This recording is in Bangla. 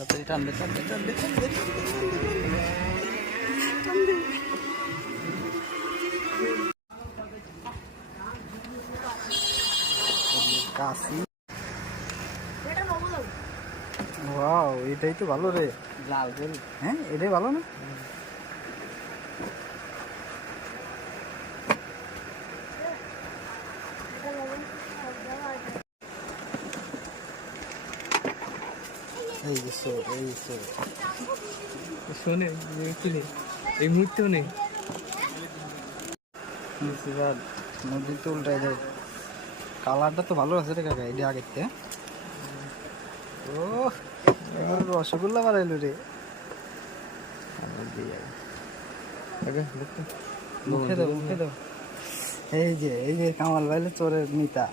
তাড়াতাড়ি টানবে টানবে টানবে টানবে কাশি। ওয়াও, এটাই তো ভালো রে, লাল গোল। হ্যাঁ, এটাই ভালো না? এই যে শোনে এই মুহূর্তেও নেই। নদীর তো উল্টাই যায়। কালারটা তো ভালো আছে রে কাকা, এটা আগের থেকে। ও, এবার রসগোল্লা বানাইলো রে। মুখে দাও মুখে দাও। এই যে কামাল ভাইলে চোরের মিতা।